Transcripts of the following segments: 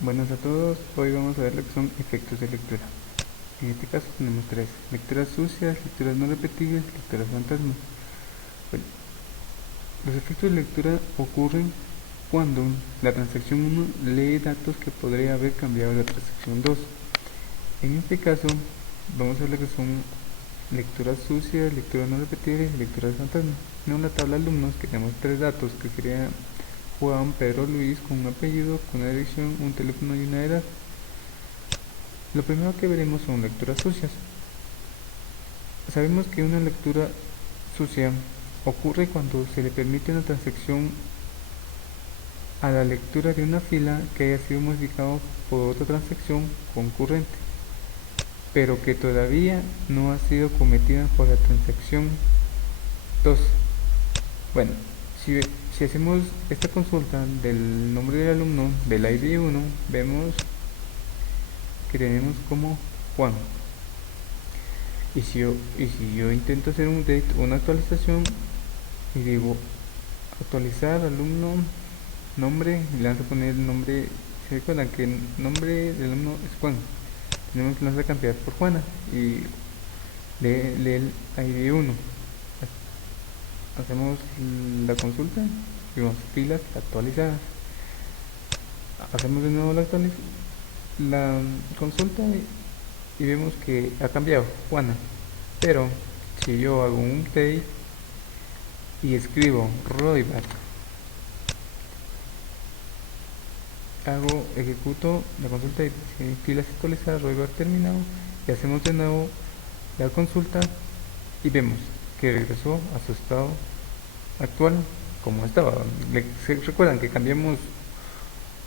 Buenas a todos, hoy vamos a ver lo que son efectos de lectura. En este caso tenemos tres: lecturas sucias, lecturas no repetibles, lecturas fantasmas. Bueno, los efectos de lectura ocurren cuando la transacción 1 lee datos que podría haber cambiado la transacción 2. En este caso vamos a ver lo que son lecturas sucias, lecturas no repetibles y lecturas fantasmas. En la tabla de alumnos que tenemos tres datos, que sería Juan Pedro Luis, con un apellido, con una dirección, un teléfono y una edad. Lo primero que veremos son lecturas sucias. Sabemos que una lectura sucia ocurre cuando se le permite una transacción a la lectura de una fila que haya sido modificado por otra transacción concurrente, pero que todavía no ha sido cometida por la transacción 2. Bueno, si hacemos esta consulta del nombre del alumno del ID 1, vemos que tenemos como Juan. Y si yo intento hacer un update, una actualización, y digo actualizar alumno nombre, y le vamos a poner el nombre. Se recuerdan que el nombre del alumno es Juan, tenemos que lanzar cambiar por Juana y lee el ID 1. Hacemos la consulta y vemos filas actualizadas. Hacemos de nuevo la consulta y vemos que ha cambiado Juana. Pero si yo hago un update y escribo Royback, ejecuto la consulta y filas actualizadas, Royback terminado, y hacemos de nuevo la consulta y vemos que regresó a su estado actual como estaba. ¿Se recuerdan que cambiamos,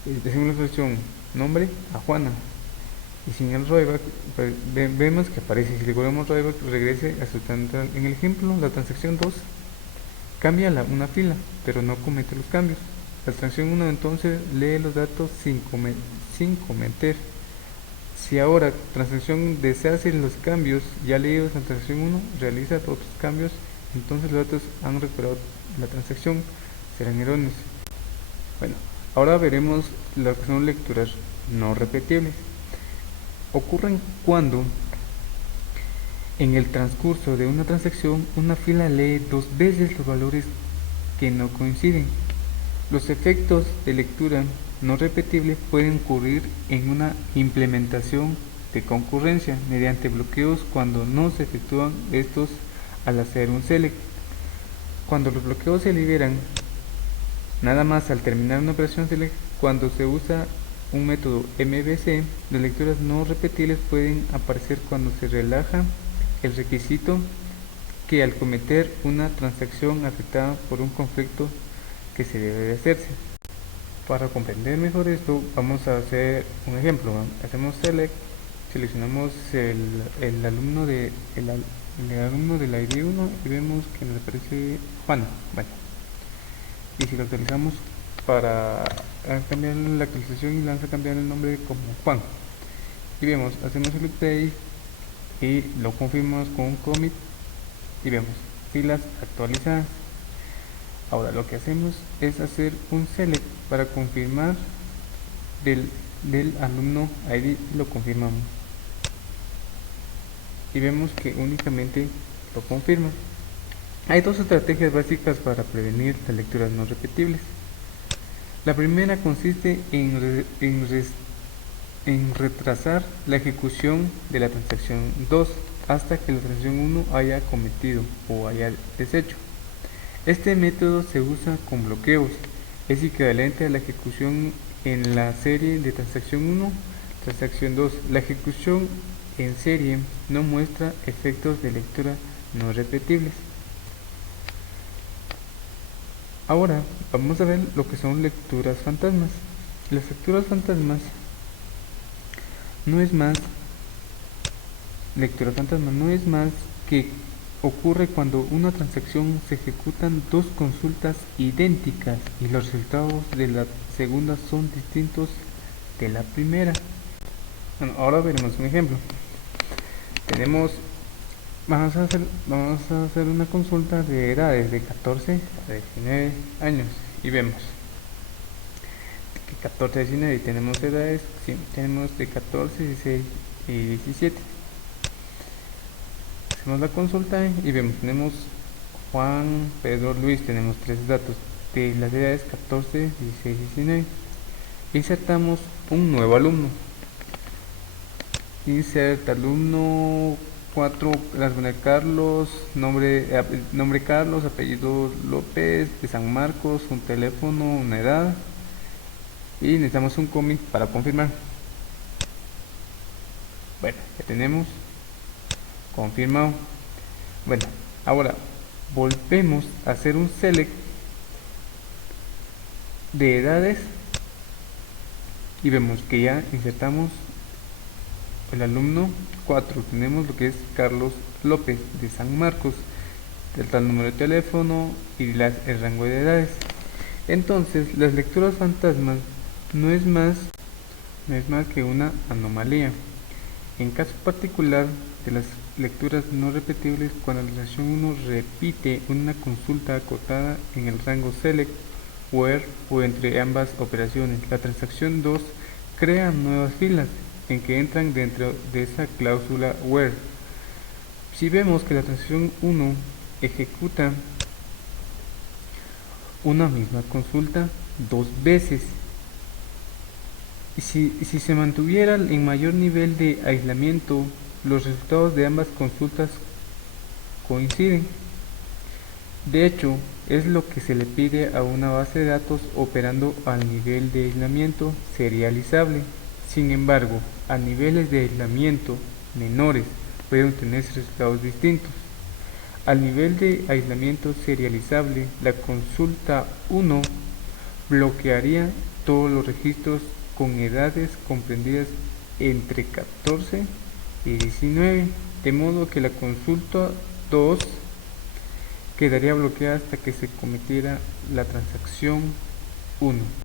decimos la expresión nombre a Juana? Y sin el rollback, pues, vemos que aparece. Si le ponemos rollback, regrese a su central. En el ejemplo, la transacción 2 cambia una fila, pero no comete los cambios. La transacción 1 entonces lee los datos sin cometer. Si ahora transacción desea hacer los cambios ya leídos en transacción 1, realiza otros cambios, entonces los datos han recuperado la transacción, serán erróneos. Bueno, ahora veremos lo que son lecturas no repetibles. Ocurren cuando en el transcurso de una transacción una fila lee dos veces los valores que no coinciden. Los efectos de lectura no repetible pueden ocurrir en una implementación de concurrencia mediante bloqueos cuando no se efectúan estos al hacer un select. Cuando los bloqueos se liberan nada más al terminar una operación select, cuando se usa un método MVC, las lecturas no repetibles pueden aparecer cuando se relaja el requisito que al cometer una transacción afectada por un conflicto que se debe de hacerse. Para comprender mejor esto, vamos a hacer un ejemplo. Hacemos select, seleccionamos el alumno del ID 1 y vemos que nos aparece Juana. Bueno, y si lo actualizamos para cambiar la actualización y lanza cambiar el nombre como Juan, y vemos, hacemos el update y lo confirmamos con un commit y vemos filas actualizadas. Ahora lo que hacemos es hacer un select para confirmar del alumno ID y lo confirmamos y vemos que únicamente lo confirma. Hay dos estrategias básicas para prevenir las lecturas no repetibles. La primera consiste en retrasar la ejecución de la transacción 2 hasta que la transacción 1 haya cometido o haya deshecho. Este método se usa con bloqueos, es equivalente a la ejecución en la serie de transacción 1, transacción 2. La ejecución en serie no muestra efectos de lectura no repetibles. Ahora vamos a ver lo que son lecturas fantasmas. Las lecturas fantasmas no es más que ocurre cuando una transacción se ejecutan dos consultas idénticas y los resultados de la segunda son distintos de la primera. Bueno, ahora veremos un ejemplo. Vamos a hacer una consulta de edades de 14 a 19 años y vemos 14 a 19 y tenemos edades, sí, tenemos de 14, 16 y 17. Hacemos la consulta y vemos, tenemos Juan, Pedro, Luis, tenemos tres datos de las edades 14, 16 y 19. Insertamos un nuevo alumno. Insert alumno 4, las poner Carlos, nombre Carlos, apellido López, de San Marcos, un teléfono, una edad, y necesitamos un commit para confirmar. Bueno, ya tenemos confirmado. Bueno, ahora volvemos a hacer un select de edades y vemos que ya insertamos el alumno 4, tenemos lo que es Carlos López de San Marcos, el tal número de teléfono y el rango de edades. Entonces las lecturas fantasmas no es más que una anomalía. En caso particular de las lecturas no repetibles, cuando la transacción 1 repite una consulta acotada en el rango select, where o entre ambas operaciones, la transacción 2 crea nuevas filas en que entran dentro de esa cláusula where. Si vemos que la transacción 1 ejecuta una misma consulta dos veces, y si se mantuviera en mayor nivel de aislamiento, los resultados de ambas consultas coinciden. De hecho, es lo que se le pide a una base de datos operando al nivel de aislamiento serializable. Sin embargo, a niveles de aislamiento menores pueden obtenerse resultados distintos. Al nivel de aislamiento serializable, la consulta 1 bloquearía todos los registros con edades comprendidas entre 14 y 19, de modo que la consulta 2 quedaría bloqueada hasta que se cometiera la transacción 1.